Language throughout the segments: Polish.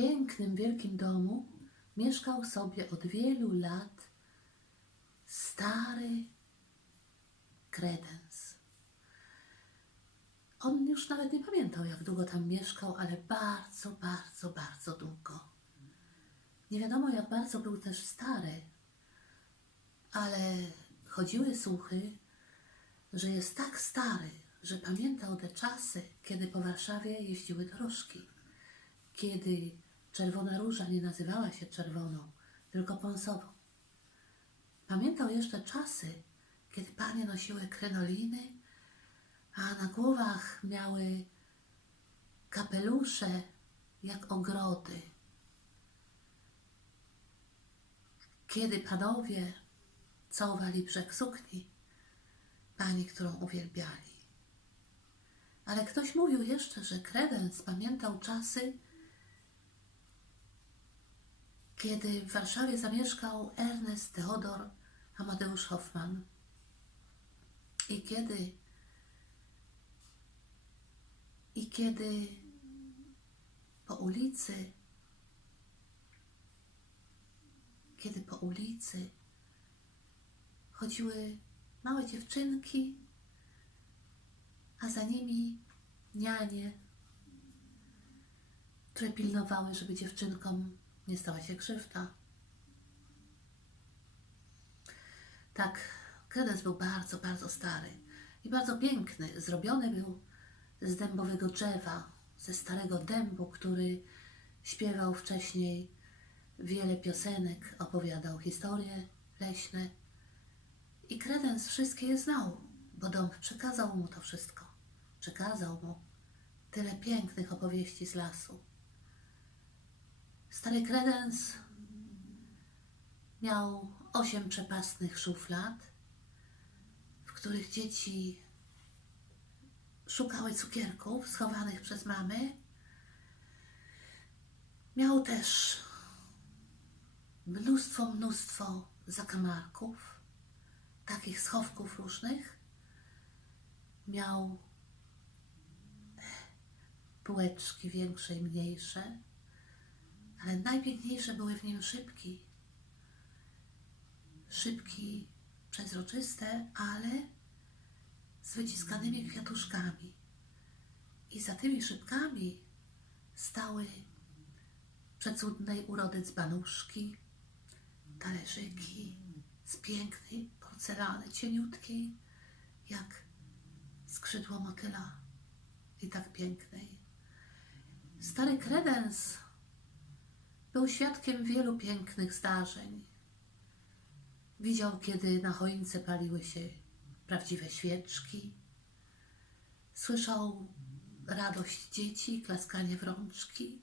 pięknym, wielkim domu mieszkał sobie od wielu lat stary kredens. On już nawet nie pamiętał, jak długo tam mieszkał, ale bardzo, bardzo, bardzo długo. Nie wiadomo, jak bardzo był też stary, ale chodziły słuchy, że jest tak stary, że pamiętał te czasy, kiedy po Warszawie jeździły dorożki, kiedy Czerwona Róża nie nazywała się czerwoną, tylko pąsową. Pamiętał jeszcze czasy, kiedy panie nosiły krynoliny, a na głowach miały kapelusze jak ogrody. Kiedy panowie całowali brzeg sukni pani, którą uwielbiali. Ale ktoś mówił jeszcze, że kredens pamiętał czasy, kiedy w Warszawie zamieszkał Ernest Theodor Amadeusz Hoffman i kiedy i kiedy po ulicy kiedy po ulicy chodziły małe dziewczynki, a za nimi nianie, które pilnowały, żeby dziewczynkom nie stała się krzywda. Tak, kredens był bardzo, bardzo stary i bardzo piękny. Zrobiony był z dębowego drzewa, ze starego dębu, który śpiewał wcześniej wiele piosenek, opowiadał historie leśne. I kredens wszystkie je znał, bo dąb przekazał mu to wszystko. Przekazał mu tyle pięknych opowieści z lasu. Stary kredens miał osiem przepastnych szuflad, w których dzieci szukały cukierków schowanych przez mamy. Miał też mnóstwo, mnóstwo zakamarków, takich schowków różnych. Miał półeczki większe i mniejsze, ale najpiękniejsze były w nim szybki. Szybki przezroczyste, ale z wyciskanymi kwiatuszkami. I za tymi szybkami stały przecudnej urody dzbanuszki, talerzyki z pięknej porcelany, cieniutkiej, jak skrzydło motyla i tak pięknej. Stary kredens był świadkiem wielu pięknych zdarzeń. Widział, kiedy na choince paliły się prawdziwe świeczki. Słyszał radość dzieci, klaskanie w rączki,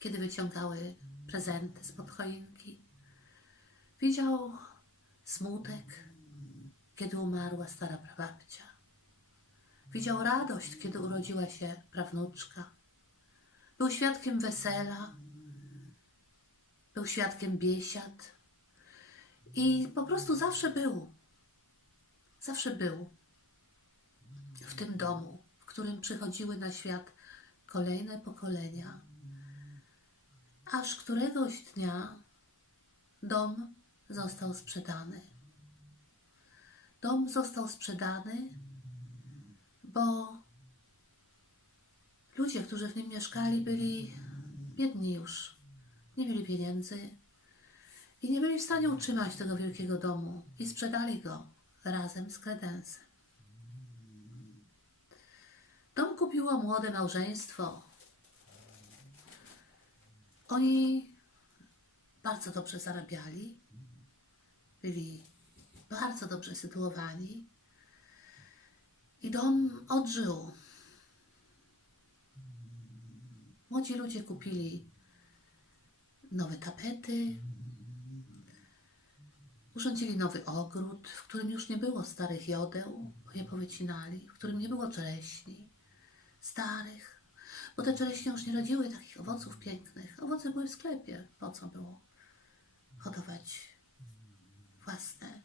kiedy wyciągały prezenty spod choinki. Widział smutek, kiedy umarła stara prababcia. Widział radość, kiedy urodziła się prawnuczka. Był świadkiem wesela, był świadkiem biesiad i po prostu zawsze był. Zawsze był w tym domu, w którym przychodziły na świat kolejne pokolenia. Aż któregoś dnia dom został sprzedany. Dom został sprzedany, bo ludzie, którzy w nim mieszkali, byli biedni już. Nie mieli pieniędzy i nie byli w stanie utrzymać tego wielkiego domu i sprzedali go razem z kredensem. Dom kupiło młode małżeństwo. Oni bardzo dobrze zarabiali, byli bardzo dobrze sytuowani i dom odżył. Młodzi ludzie kupili nowe tapety, urządzili nowy ogród, w którym już nie było starych jodeł, bo je powycinali, w którym nie było czereśni, starych, bo te czereśnie już nie rodziły takich owoców pięknych. Owoce były w sklepie, po co było hodować własne.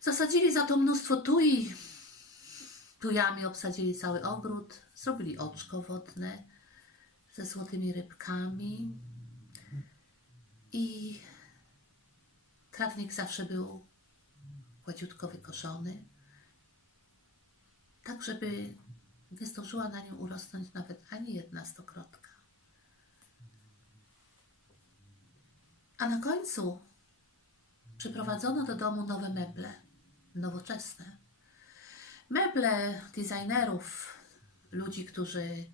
Zasadzili za to mnóstwo tui. Tujami obsadzili cały ogród, zrobili oczko wodne, ze złotymi rybkami i trawnik zawsze był gładziutko wykoszony, tak żeby nie zdążyła na nim urosnąć nawet ani jedna stokrotka. A na końcu przyprowadzono do domu nowe meble, nowoczesne. Meble designerów, ludzi, którzy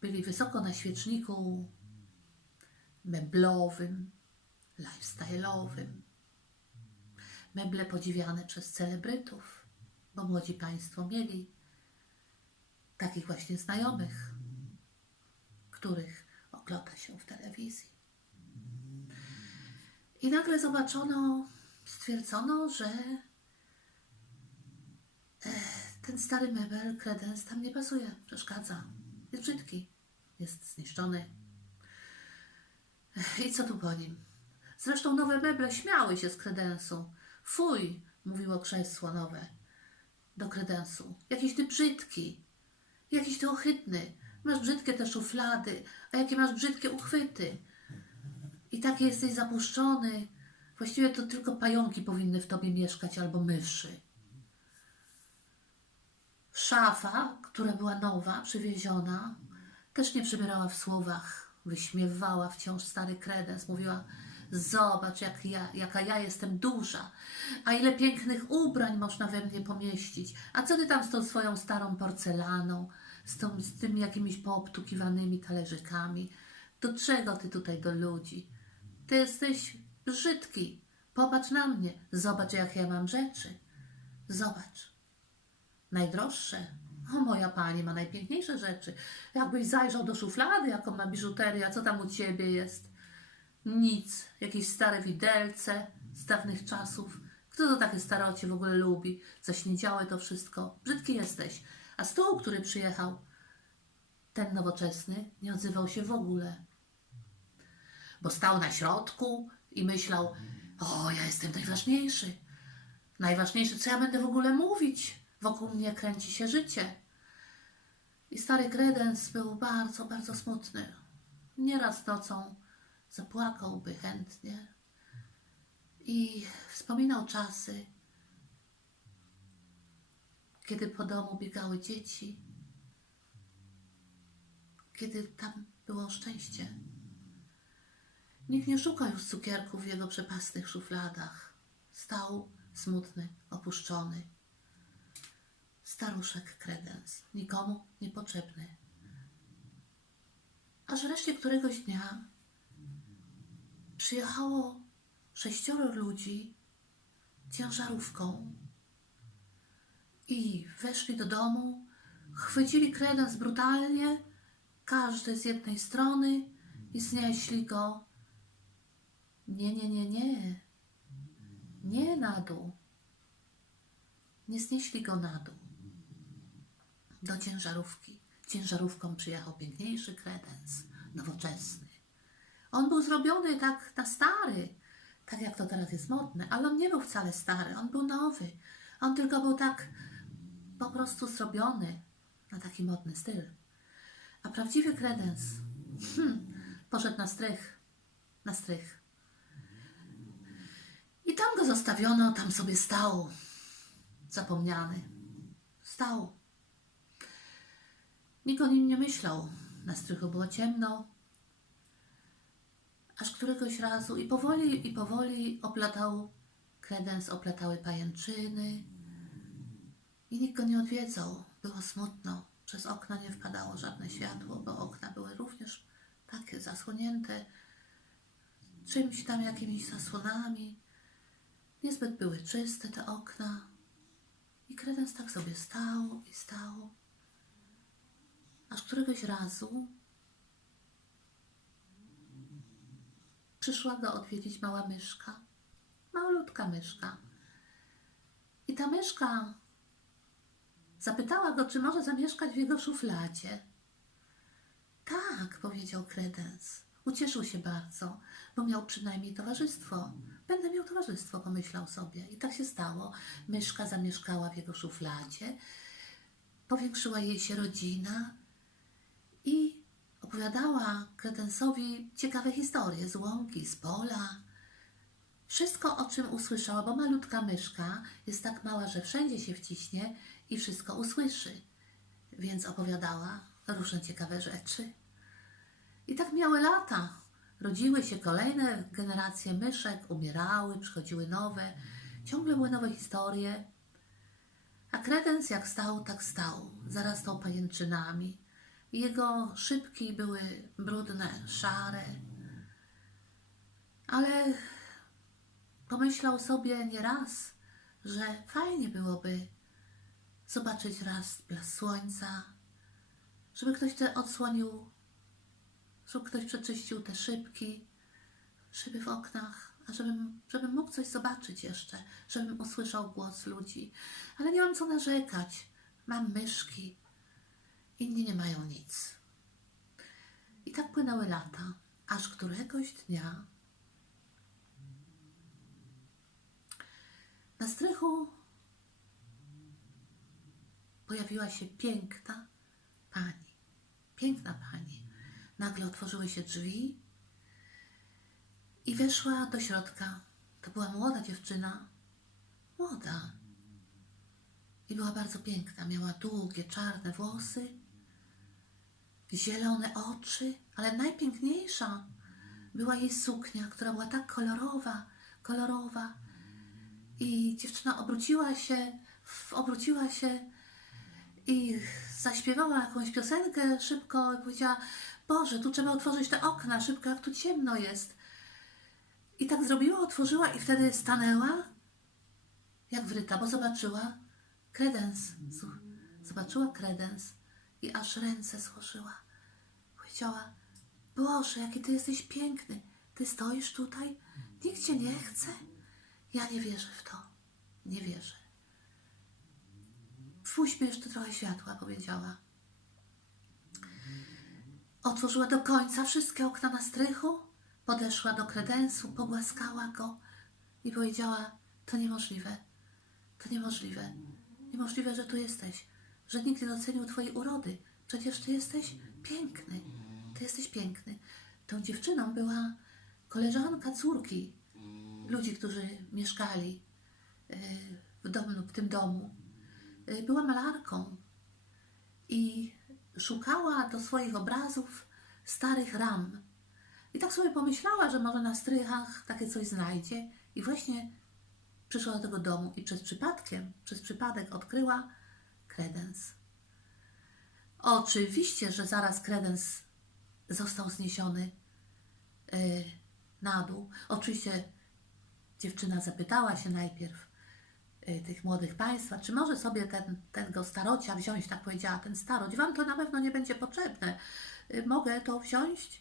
byli wysoko na świeczniku meblowym, lifestyle'owym. Meble podziwiane przez celebrytów, bo młodzi Państwo mieli takich właśnie znajomych, których ogląda się w telewizji. I nagle zobaczono, stwierdzono, że e, ten stary mebel, kredens tam nie pasuje, przeszkadza. Jest brzydki, jest zniszczony. I co tu po nim? Zresztą nowe meble śmiały się z kredensu. Fuj, mówiło krzesło nowe do kredensu. Jakiś ty brzydki, jakiś ty ohydny. Masz brzydkie te szuflady, a jakie masz brzydkie uchwyty. I taki jesteś zapuszczony. Właściwie to tylko pająki powinny w tobie mieszkać albo myszy. Szafa, która była nowa, przywieziona, też nie przybierała w słowach. Wyśmiewała wciąż stary kredens. Mówiła, zobacz jak ja, jaka ja jestem duża. A ile pięknych ubrań można we mnie pomieścić. A co ty tam z tą swoją starą porcelaną? Z, tą, z tymi jakimiś poobtukiwanymi talerzykami? Do czego ty tutaj do ludzi? Ty jesteś brzydki. Popatrz na mnie. Zobacz, jak ja mam rzeczy. Zobacz. Najdroższe. O, moja pani ma najpiękniejsze rzeczy. Jakbyś zajrzał do szuflady, jaką ma biżuteria, co tam u ciebie jest? Nic. Jakieś stare widelce z dawnych czasów. Kto to takie starocie w ogóle lubi? Zaśniedziałe to wszystko. Brzydki jesteś. A stół, który przyjechał, ten nowoczesny, nie odzywał się w ogóle bo stał na środku i myślał: O, ja jestem najważniejszy. Najważniejszy, co ja będę w ogóle mówić? Wokół mnie kręci się życie. I stary kredens był bardzo, bardzo smutny. Nieraz nocą zapłakałby chętnie i wspominał czasy, kiedy po domu biegały dzieci, kiedy tam było szczęście. Nikt nie szukał już cukierków w jego przepastnych szufladach. Stał smutny, opuszczony. Staruszek kredens, nikomu niepotrzebny. Aż wreszcie któregoś dnia przyjechało sześcioro ludzi ciężarówką i weszli do domu, chwycili kredens brutalnie, każdy z jednej strony i znieśli go nie, nie, nie, nie. Nie na dół. Nie znieśli go na dół. Do ciężarówki. Ciężarówką przyjechał piękniejszy kredens, nowoczesny. On był zrobiony tak na stary, tak jak to teraz jest modne, ale on nie był wcale stary, on był nowy. On tylko był tak po prostu zrobiony na taki modny styl. A prawdziwy kredens hmm, poszedł na strych, na strych. I tam go zostawiono, tam sobie stał, zapomniany. Stał. Nikt o nim nie myślał. Na strychu było ciemno. Aż któregoś razu i powoli, i powoli oplatał kredens, oplatały pajęczyny. I nikt go nie odwiedzał. Było smutno. Przez okna nie wpadało żadne światło, bo okna były również takie zasłonięte czymś tam, jakimiś zasłonami. Niezbyt były czyste te okna. I kredens tak sobie stał i stał. Aż któregoś razu przyszła go odwiedzić mała myszka. Malutka myszka. I ta myszka zapytała go, czy może zamieszkać w jego szufladzie. Tak, powiedział kredens. Ucieszył się bardzo, bo miał przynajmniej towarzystwo. Będę miał towarzystwo, pomyślał sobie. I tak się stało. Myszka zamieszkała w jego szufladzie, powiększyła jej się rodzina i opowiadała kredensowi ciekawe historie z łąki, z pola. Wszystko, o czym usłyszała, bo malutka myszka jest tak mała, że wszędzie się wciśnie i wszystko usłyszy. Więc opowiadała różne ciekawe rzeczy. I tak miały lata. Rodziły się kolejne generacje myszek, umierały, przychodziły nowe. Ciągle były nowe historie. A kredens jak stał, tak stał. Zarastał pajęczynami. Jego szybki były brudne, szare. Ale pomyślał sobie nieraz, że fajnie byłoby zobaczyć raz blask słońca, żeby ktoś te odsłonił, żeby ktoś przeczyścił te szybki, szyby w oknach, a żebym, żebym mógł coś zobaczyć jeszcze, żebym usłyszał głos ludzi. Ale nie mam co narzekać. Mam myszki, inni nie mają nic. I tak płynęły lata, aż któregoś dnia na strychu pojawiła się piękna pani. Piękna pani. Nagle otworzyły się drzwi i weszła do środka. To była młoda dziewczyna. Młoda. I była bardzo piękna. Miała długie, czarne włosy, zielone oczy, ale najpiękniejsza była jej suknia, która była tak kolorowa, kolorowa. I dziewczyna obróciła się, obróciła się i zaśpiewała jakąś piosenkę szybko i powiedziała: Boże, tu trzeba otworzyć te okna, szybko, jak tu ciemno jest. I tak zrobiła, otworzyła i wtedy stanęła jak wryta, bo zobaczyła kredens. Zobaczyła kredens i aż ręce złożyła. Powiedziała: Boże, jaki ty jesteś piękny. Ty stoisz tutaj, nikt cię nie chce. Ja nie wierzę w to. Nie wierzę. Wpuść mi jeszcze trochę światła, powiedziała. Otworzyła do końca wszystkie okna na strychu, podeszła do kredensu, pogłaskała go i powiedziała: To niemożliwe, to niemożliwe. Niemożliwe, że tu jesteś, że nikt nie docenił Twojej urody. Przecież Ty jesteś piękny. Ty jesteś piękny. Tą dziewczyną była koleżanka córki ludzi, którzy mieszkali e, w, domu, w tym domu. E, Była malarką i szukała do swoich obrazów starych ram. I tak sobie pomyślała, że może na strychach takie coś znajdzie. I właśnie przyszła do tego domu i przez przypadkiem, przez przypadek odkryła kredens. Oczywiście, że zaraz kredens został zniesiony e, na dół. Oczywiście dziewczyna zapytała się najpierw y, tych młodych państwa, czy może sobie ten, tego starocia wziąć, tak powiedziała, ten staroć, wam to na pewno nie będzie potrzebne. Y, Mogę to wziąć?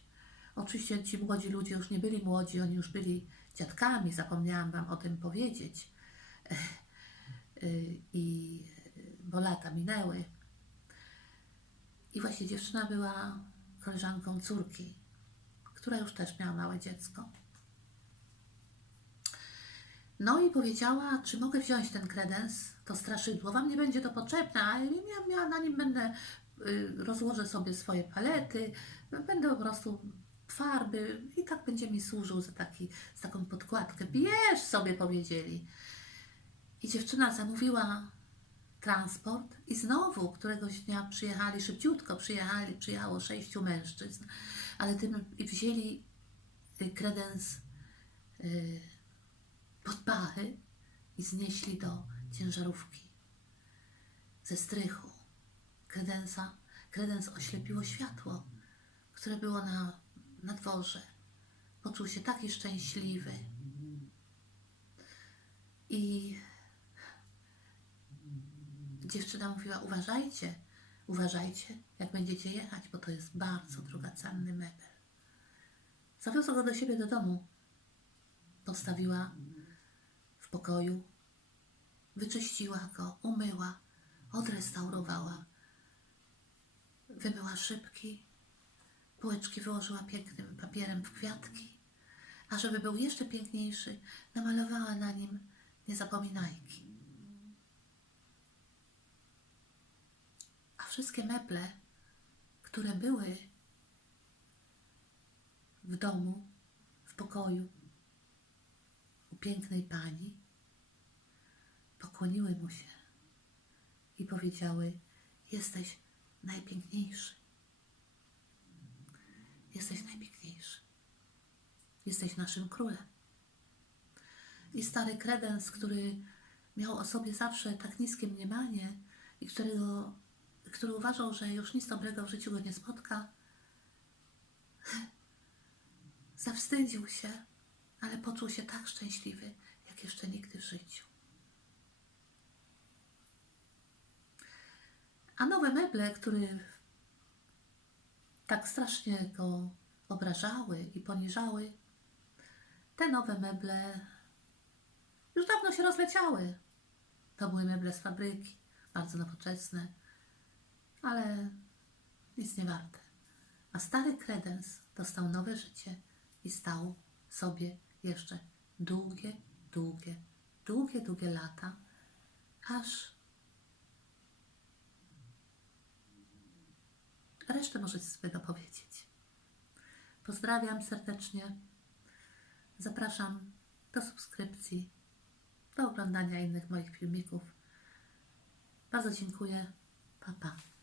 Oczywiście ci młodzi ludzie już nie byli młodzi, oni już byli dziadkami, zapomniałam wam o tym powiedzieć. Bo lata minęły. I właśnie dziewczyna była koleżanką córki, która już też miała małe dziecko. No i powiedziała, czy mogę wziąć ten kredens, to straszydło. Wam nie będzie to potrzebne, a ja, ja na nim będę, y, rozłożę sobie swoje palety, będę po prostu farby i tak będzie mi służył za, taki, za taką podkładkę. Bierz sobie, powiedzieli. I dziewczyna zamówiła transport i znowu któregoś dnia przyjechali, szybciutko przyjechali, przyjechało sześciu mężczyzn, ale tym i wzięli y, kredens y, pod pachy i znieśli do ciężarówki ze strychu. Kredensa, kredens oślepiło światło, które było na, na dworze. Poczuł się taki szczęśliwy. I dziewczyna mówiła: Uważajcie, uważajcie, jak będziecie jechać, bo to jest bardzo drogocenny mebel. Zawiozła go do siebie do domu. Postawiła w pokoju, wyczyściła go, umyła, odrestaurowała, wymyła szybki, półeczki wyłożyła pięknym papierem w kwiatki, a żeby był jeszcze piękniejszy, namalowała na nim niezapominajki. A wszystkie meble, które były w domu, w pokoju, u pięknej pani, pokłoniły mu się i powiedziały: Jesteś najpiękniejszy. Jesteś najpiękniejszy. Jesteś naszym królem. I stary kredens, który miał o sobie zawsze tak niskie mniemanie i którego, który uważał, że już nic dobrego w życiu go nie spotka, zawstydził się, ale poczuł się tak szczęśliwy, jak jeszcze nigdy w życiu. A nowe meble, które tak strasznie go obrażały i poniżały, te nowe meble już dawno się rozleciały. To były meble z fabryki, bardzo nowoczesne, ale nic nie warte. A stary kredens dostał nowe życie i stał sobie jeszcze długie, długie, długie, długie lata, aż resztę możecie sobie dopowiedzieć. Pozdrawiam serdecznie. Zapraszam do subskrypcji, do oglądania innych moich filmików. Bardzo dziękuję. Pa, pa.